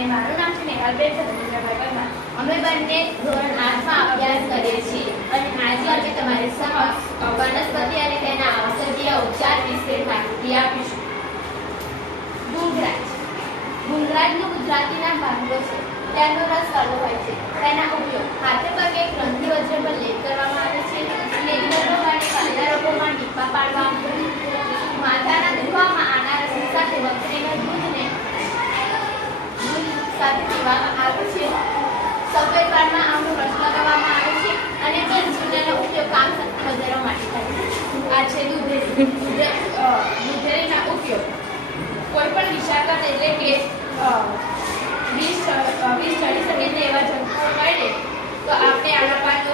અને મારું નામ છે નેહાલબેન ધર્મેન્દ્રભાઈ પરમાર. અમે બંને ધોરણ 8 માં અભ્યાસ કરીએ છીએ અને આજે અમે તમારી સમક્ષ વનસ્પતિ અને તેના ઔષધીય ઉપચાર વિશે માહિતી આપીશું. ગુંગરાજ. ગુંગરાજનું ગુજરાતી નામ ભાંગો છે. તેનો રસ કડવો હોય છે. તેના ઉપયોગ હાથે પગે ગ્રંથિ વજ્ર પર લેપ કરવામાં આવે છે. મેઘના રોગ અને કાળા રોગોમાં ટીપા પાડવામાં, માથાના દુખાવામાં આના રસ સાથે બકરીના દૂધને સાથે પીવામાં આવે છે. સફેદ વાળમાં આમનો રસ લગાવવામાં આવે છે અને બિનચૂર્ણનો ઉપયોગ કામ શક્તિ વધારવા માટે થાય છે. આ છે દૂધેરીના ઉપયોગ. કોઈ પણ વિષાકત એટલે કે વિષ ચડી શકે તેવા જંતુઓ મળે તો આપણે આના પાનનો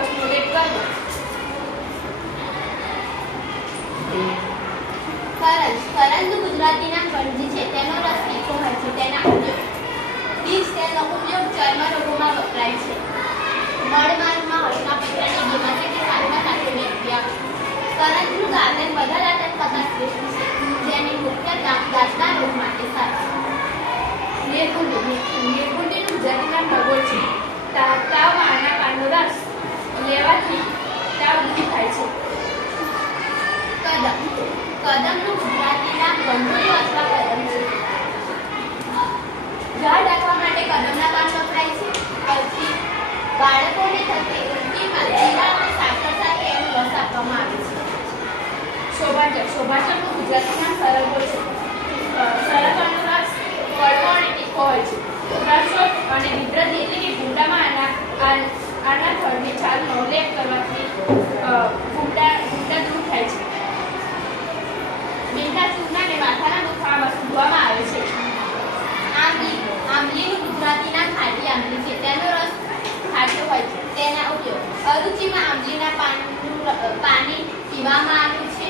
રસનો લેપ કરવો. કરંજનું ગુજરાતી નામ કરંજી છે. તેનો રસ તીખો હોય છે. તેના ઉપયોગ બીજ તેલનો ઉપયોગ ચર્મ રોગોમાં વપરાય છે. મળમાર્ગમાં હસના પતરાની ગેમાથી હાથમાં સાથે મેળવી આપે. કરંજનું ગાર્ડન બધા દાંતન કરતા શ્રેષ્ઠ છે. જેની મુખ્ય દાંતના રોગ માટે સારી. નિર્ગુંડીનું ગુજરાતી નામ ભગોળ છે. તાવમાં આના પાનનો રસ લેવાથી તાવ દૂર થાય છે. કદમ. કદમનું ગુજરાતી નામ ગંધોળિયો અથવા કદમ છે. ઝાડ ઢાંકવા માટે કદમના પાન વપરાય છે. અલથી બાળકોને થતી ઉલટીમાં જીરા અને સાકર સાથે એનો રસ આપવામાં આવે છે. શોભાચળ. શોભાચળનું ગુજરાતી નામ સરગવો છે. સરગવાનો રસ કડવો અને તીખો હોય છે. રસોટ અને વિભ્રતિ એટલે કે ભૂંડામાં આના થડની છાલનો લેપ કરવાથી ભૂંડા દૂર થાય છે. મીઠા ચૂરણાને માથાના દુખાવામાં સૂંઘવામાં આવે છે. આંબલી. આંબલીનું ગુજરાતી નામ ખાટી આંબલી છે. તેનો રસ ખાટો હોય છે. તેના ઉપયોગ અરુચિમાં આંબલીના પાણી પીવામાં આવે છે.